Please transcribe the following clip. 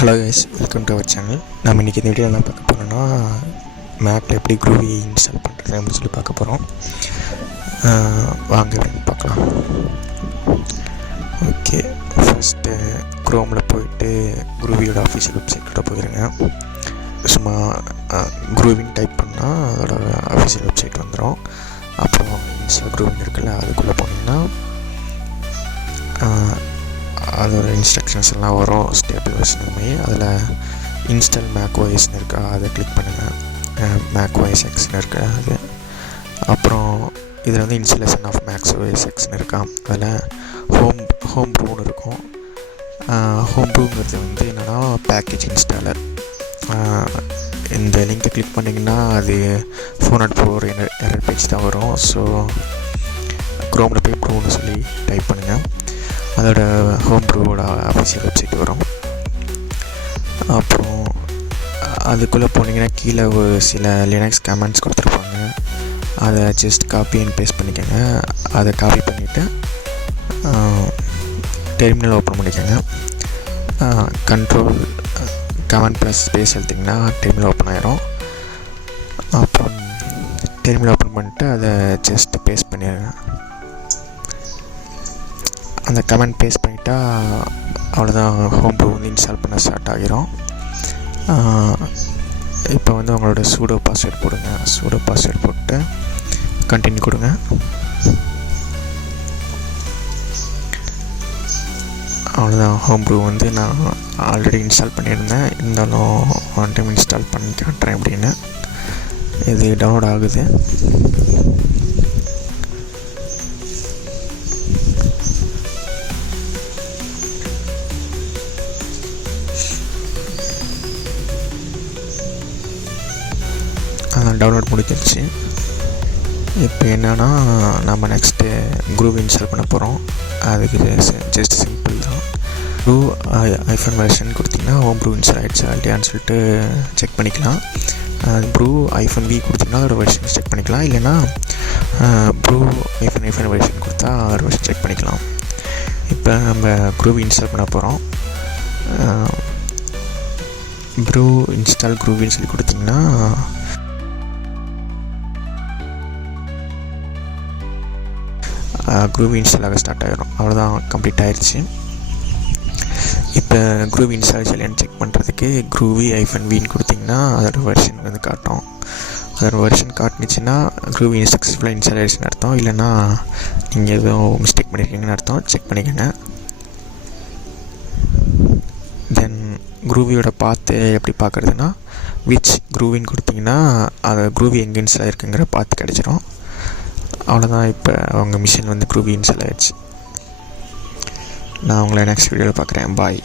Hello guys, welcome to our channel. நம்ம இன்றைக்கி இந்த வீடியோ என்ன பார்க்க போகிறோன்னா, மேக்கில் எப்படி க்ரூவி இன்ஸ்டால் பண்ணுறது அப்படின்னு சொல்லி பார்க்க போகிறோம். வாங்க அப்படின்னு பார்க்கலாம். ஓகே, ஃபஸ்ட்டு க்ரோமில் போயிட்டு க்ரூவியோட அஃபிஷியல் வெப்சைட்டோட போயிருங்க. சும்மா க்ரூவின்னு டைப் பண்ணால் அதோட அஃபிஷியல் வெப்சைட் வந்துடும். அப்புறம் இன்ஸ்டால் க்ரூவின் இருக்குல்ல, அதுக்குள்ளே போனீங்கன்னா அதோட இன்ஸ்ட்ரக்ஷன்ஸ் எல்லாம் வரும். ஸ்டேபிள் வெர்ஷன் மாதிரி அதில் இன்ஸ்டால் மேக் ஓஎஸ்ன்னு இருக்கா, அதை கிளிக் பண்ணுங்கள். மேக் ஓஎஸ் எக்ஸ்ன்னு இருக்கா அது. அப்புறம் இதில் வந்து இன்ஸ்டலேஷன் ஆஃப் மேக்ஸ் ஓஎஸ் எக்ஸ்ன்னு இருக்கா. அதில் ஹோம் ப்ரூன்னு இருக்கும். ஹோம் ப்ரூங்கிறது வந்து என்னென்னா பேக்கேஜ் இன்ஸ்டாலர். இந்த லிங்கை கிளிக் பண்ணிங்கன்னா அது 404 எரர் பேஜ் தான் வரும். ஸோ க்ரோமில் போய் ப்ரூன்னு சொல்லி டைப் பண்ணுங்கள். அதோட ஹோம் ப்ரூவோட அஃபிஷியல் வெப்சைட் வரும். அப்புறம் அதுக்குள்ளே போனீங்கன்னா கீழே ஒரு சில லினக்ஸ் கமெண்ட்ஸ் கொடுத்துருப்பாங்க. அதை ஜஸ்ட் காப்பி அண்ட் பேஸ்ட் பண்ணிக்கோங்க. அதை காப்பி பண்ணிவிட்டு டெர்மினல் ஓப்பன் பண்ணிக்கோங்க. கண்ட்ரோல் கமெண்ட் ப்ளஸ் ஸ்பேஸ் எழுத்திங்கன்னா டெர்மினல் ஓப்பன் ஆகிரும். அப்புறம் டெர்மினல் ஓப்பன் பண்ணிவிட்டு அதை ஜஸ்ட் பேஸ்ட் பண்ணிடுங்க. அந்த கமெண்ட் பேஸ்ட் பண்ணிட்டா அவ்வளோதான், ஹோம் ப்ரூ வந்து இன்ஸ்டால் பண்ண ஸ்டார்ட் ஆகிரும். இப்போ வந்து உங்களோட சூடோ பாஸ்வேர்ட் போடுங்க. சூடோ பாஸ்வேர்ட் போட்டு கண்டினியூ கொடுங்க. அவ்வளோதான், ஹோம் ப்ரூ வந்து நான் ஆல்ரெடி இன்ஸ்டால் பண்ணியிருந்தேன். இருந்தாலும் ஒன் டைம் இன்ஸ்டால் பண்ணி காட்டுறேன் அப்படின்னு. இது டவுன்லோட் ஆகுது. டவுன்லோட் முடிஞ்சிருச்சு. இப்போ என்னென்னா நம்ம நெக்ஸ்ட்டு க்ரூவ் இன்ஸ்டால் பண்ண போகிறோம். அதுக்கு ஜஸ்ட் சிம்பிள் தான். க்ரூ ஐஃபன் வெர்ஷன் கொடுத்திங்கன்னா ஹோம் ப்ரூ இன்ஸ்டால் ஆகிடுச்சு இல்லையான்னு சொல்லிட்டு செக் பண்ணிக்கலாம். ப்ரூ ஐஃபன் வி கொடுத்திங்கன்னா அதோட வெர்ஷன் செக் பண்ணிக்கலாம். இல்லைன்னா ப்ரூ ஐஃபன் வெர்ஷன் கொடுத்தா அதோட வெர்ஷன் செக் பண்ணிக்கலாம். இப்போ நம்ம க்ரூவ் இன்ஸ்டால் பண்ண போகிறோம். ப்ரூ இன்ஸ்டால் க்ரூவின்னு சொல்லி கொடுத்திங்கன்னா க்ரூவி இன்ஸ்டால் ஆக ஸ்டார்ட் ஆகிடும். அவ்வளோதான், கம்ப்ளீட் ஆகிடுச்சு. இப்போ க்ரூவி இன்ஸ்டால் இல்லையான்னு செக் பண்ணுறதுக்கு க்ரூவி -v கொடுத்திங்கன்னா அதோட வெர்ஷன் வந்து காட்டும். அதோட வெர்ஷன் காட்டுனுச்சுன்னா க்ரூவி சக்ஸஸ்ஃபுல்லாக இன்ஸ்டால் ஆகிடுச்சுன்னு அர்த்தம். இல்லைன்னா நீங்கள் எதுவும் மிஸ்டேக் பண்ணியிருக்கீங்கன்னு அர்த்தம். செக் பண்ணிக்கோங்க. தென் க்ரூவியோட பாத்து எப்படி பார்க்குறதுனா விச் க்ரூவின்னு கொடுத்திங்கன்னா அதை க்ரூவி எங்கே இன்ஸ்டால் ஆகிருக்குங்கிற பாத்து கிடச்சிரும். அவ்வளோதான், இப்போ அவங்க மிஷின் வந்து க்ரூவி இன்ஸ்டால் ஆகிடுச்சு. நான் உங்களை நெக்ஸ்ட் வீடியோவில் பார்க்குறேன். பாய்.